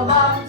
Roma.